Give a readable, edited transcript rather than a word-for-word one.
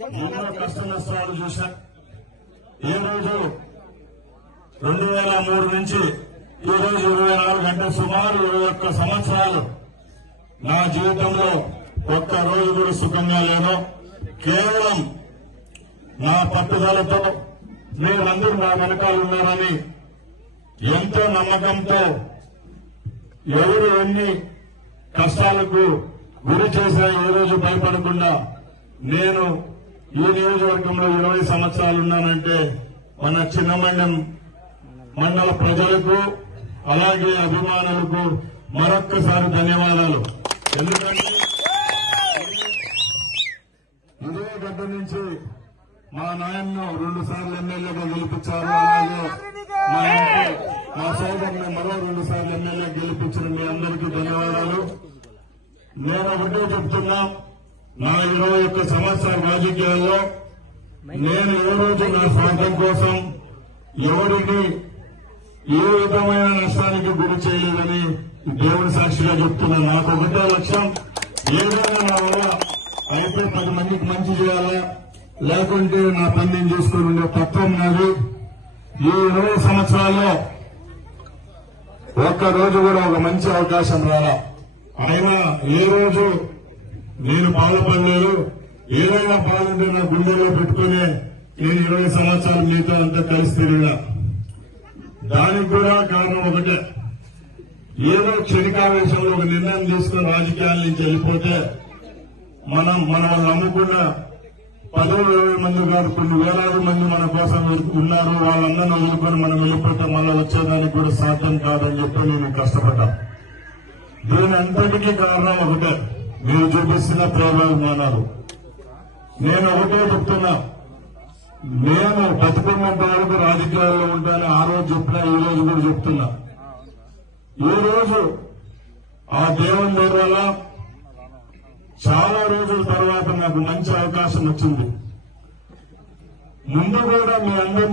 ఎన్నో కష్ట నష్టాలు చూశా. ఈ రోజు 2003 నుంచి ఈ రోజు 24 అంటే సుమారు 21 సంవత్సరాలు నా జీవితంలో ఒక్క రోజు కూడా సుఖంగా లేను. కేవలం నా పట్టుదలతో మీరందరూ నా వెనకాల ఉన్నారని ఎంతో నమ్మకంతో ఎవరు ఎన్ని కష్టాలకు గురి చేసినా ఈ రోజు భయపడకుండా నేను ఈ నియోజకవర్గంలో 20 సంవత్సరాలు ఉన్నానంటే మన చిన్నమండం మండల ప్రజలకు అలాగే అభిమానులకు మరొక్కసారి ధన్యవాదాలు. ఎందుకంటే ఇదే గడ్డ నుంచి మా నాయన్ను 2 సార్లు ఎమ్మెల్యేగా గెలిపించారు. అలాగే మా సోదరుని మరో 2 సార్లు ఎమ్మెల్యే గెలిపించిన మీ అందరికీ ధన్యవాదాలు. నేను ఒకటే చెప్తున్నా, నా 21 సంవత్సరాల రాజకీయాల్లో నేను ఏ రోజు నా స్వార్థం కోసం ఎవరికి ఏ విధమైన నష్టానికి గురి చేయలేదని దేవుని సాక్షిగా చెప్తున్నా. నాకు ఒకటే లక్ష్యం, ఏదైనా నా వల్ల అయితే 10 మందికి మంచి చేయాలా, లేకుంటే నా పని నేను చేసుకుని ఉండే తత్వం నాది. ఈ 20 సంవత్సరాల్లో ఒక్క రోజు కూడా ఒక మంచి అవకాశం రాలా. అయినా ఏ రోజు నేను బాధపడలేదు. ఏదైనా బాగుంటే నా గుండెల్లో పెట్టుకుని నేను 20 సంవత్సరాలు మీతో అంతా కలిసి తిరిగినా. దానికి కూడా కారణం ఒకటే, ఏదో క్షణికావేశంలో ఒక నిర్ణయం తీసుకుని రాజకీయాల నుంచి వెళ్ళిపోతే మనం నమ్ముకున్న 10-20 మంది కాదు, కొన్ని వేలాది మంది మన కోసం ఉన్నారు. వాళ్ళందరినీ వదులుకొని మనం వెళ్ళిపోతే మళ్ళీ వచ్చేదానికి కూడా సాధ్యం కాదని చెప్పి నేను కష్టపడ్డా. దీని అంతటికీ కారణం ఒకటే, మీరు చూపిస్తున్న ప్రేమాభిమానాలు. నేను ఒకటే చెప్తున్నా, నేను బతుకున్నంత వరకు రాజకీయాల్లో ఉంటానని ఆ రోజు చెప్పినా, ఈ రోజు కూడా చెప్తున్నా. ఈ రోజు ఆ దేవుని దయ వల్ల చాలా రోజుల తర్వాత నాకు మంచి అవకాశం వచ్చింది. ముందు కూడా మీ అందరినీ